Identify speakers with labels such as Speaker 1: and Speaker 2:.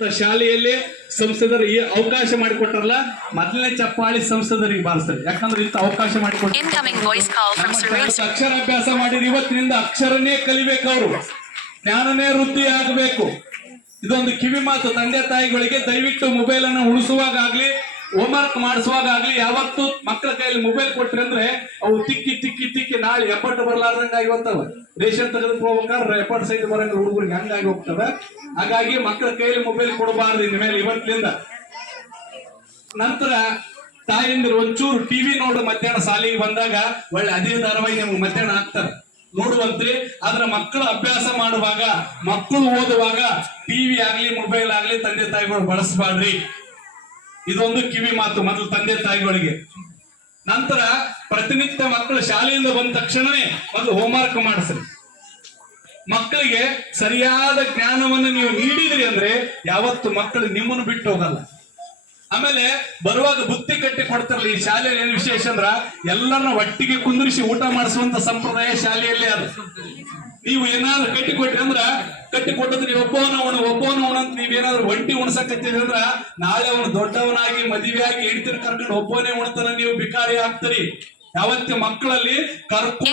Speaker 1: ಶಾಲೆಯಲ್ಲಿ ಸಂಸದರು ಈ ಅವಕಾಶ ಮಾಡಿಕೊಟ್ಟಾರಲ್ಲ ಮೊದಲನೇ ಚಪ್ಪಾಳಿ ಸಂಸದರಿಗೆ ಬಾರಿಸ್ತಾರೆ. ಯಾಕಂದ್ರೆ ಇಂಥ ಅವಕಾಶ ಮಾಡಿಕೊಟ್ಟ
Speaker 2: ಅಕ್ಷರ
Speaker 1: ಅಭ್ಯಾಸ ಮಾಡಿರಿ ಇವತ್ತಿನಿಂದ ಅಕ್ಷರನೇ ಕಲಿಬೇಕು ಅವರು. ಜ್ಞಾನನೇ ವೃದ್ಧಿ ಆಗಬೇಕು. ಇದೊಂದು ಕಿವಿ ಮಾತು. ತಂದೆ ತಾಯಿಗಳಿಗೆ ದಯವಿಟ್ಟು ಮೊಬೈಲ್ ಅನ್ನು ಉಳಿಸುವಾಗ ಆಗ್ಲಿ ಹೋಮ್ವರ್ಕ್ ಮಾಡಿಸುವಾಗ ಆಗ್ಲಿ ಯಾವತ್ತು ಮಕ್ಕಳ ಕೈಯಲ್ಲಿ ಮೊಬೈಲ್ ಕೊಟ್ರಿ ಅಂದ್ರೆ ಅವು ತಿಕ್ಕಿ ತಿಕ್ಕಿ ತಿಕ್ಕಿ ನಾಳೆ ಎಪ್ಪಟ್ಟು ಬರ್ಲಾರ್ದಂಗ ಆಗಿವತ್ತವ ರೇಷನ್ ತೆಗೆದುಕೊಳ್ಬೇಕಾದ್ರೆ ಎಫರ್ಟ್ ಸೈಡ್ ಬರಂಗ ಹುಡುಗರಿಗೆ ಹಂಗಾಗಿ ಹೋಗ್ತವ. ಹಾಗಾಗಿ ಮಕ್ಕಳ ಕೈಯಲ್ಲಿ ಮೊಬೈಲ್ ಕೊಡಬಾರ್ದು ಇನ್ಮೇಲೆ ಇವತ್ತಿನಿಂದ. ನಂತರ ತಾಯಿಂದಿರು ಒಂಚೂರು ಟಿವಿ ನೋಡು ಮಧ್ಯಾಹ್ನ ಶಾಲೆಗೆ ಬಂದಾಗ ಒಳ್ಳೆ ಅದೇ ಧಾರಾವಾಹಿ ನಿಮ್ಗೆ ಮಧ್ಯಾಹ್ನ ಹಾಕ್ತಾರೆ. ನೋಡುವಂತ್ರಿ, ಆದ್ರೆ ಮಕ್ಕಳು ಅಭ್ಯಾಸ ಮಾಡುವಾಗ, ಮಕ್ಕಳು ಓದುವಾಗ ಟಿವಿ ಆಗ್ಲಿ ಮೊಬೈಲ್ ಆಗ್ಲಿ ತಂದೆ ತಾಯಿಗಳು ಬಳಸಬಾರ್ರಿ ಇದೊಂದು ಕಿವಿ ಮಾತು, ಮೊದಲು ತಂದೆ ತಾಯಿಗಳಿಗೆ. ನಂತರ ಪ್ರತಿನಿತ್ಯ ಮಕ್ಕಳು ಶಾಲೆಯಿಂದ ಬಂದ ತಕ್ಷಣವೇ ಮೊದಲು ಹೋಮ್ವರ್ಕ್ ಮಾಡಿಸ್ರಿ. ಮಕ್ಕಳಿಗೆ ಸರಿಯಾದ ಜ್ಞಾನವನ್ನು ನೀವು ನೀಡಿದ್ರಿ ಅಂದ್ರೆ ಯಾವತ್ತು ಮಕ್ಕಳು ನಿಮ್ಮನ್ನು ಬಿಟ್ಟು ಹೋಗಲ್ಲ. ಆಮೇಲೆ ಬರುವಾಗ ಬುತ್ತಿ ಕಟ್ಟಿ ಕೊಡ್ತಾರಲ್ಲ ಈ ಶಾಲೆಯಲ್ಲಿ ಏನು ವಿಶೇಷ ಅಂದ್ರ ಎಲ್ಲರನ್ನ ಒಟ್ಟಿಗೆ ಕುಂದಿರಿಸಿ ಊಟ ಮಾಡಿಸುವಂತ ಸಂಪ್ರದಾಯ ಶಾಲೆಯಲ್ಲಿ ಅದು. ನೀವು ಏನಾದ್ರು ಕಟ್ಟಿ ಕೊಟ್ರಿ ಅಂದ್ರ ಕಟ್ಟಿ ಕೊಟ್ಟದ್ರೆ ನೀವು ಒಬ್ಬವನ ಅವನು ಒಬ್ಬವನ ಅವನಂತ ನೀವ್ ನೀವೇನಾದ್ರು ಒಂಟಿ ಉಣಸಕತ್ತೀರಿ ಅಂದ್ರ ನಾಳೆ ಅವನು ದೊಡ್ಡವನಾಗಿ ಮದುವೆಯಾಗಿ ಹೆಂಡತಿನ ಕರ್ಕೊಂಡು ಒಬ್ಬನೇ ಉಣ್ತಾನ ನೀವು ಬಿಕಾರಿ ಆಗ್ತೀರಿ. ಯಾವತ್ತೆ ಮಕ್ಕಳಲ್ಲಿ ಕರ್ಕೊಂಡು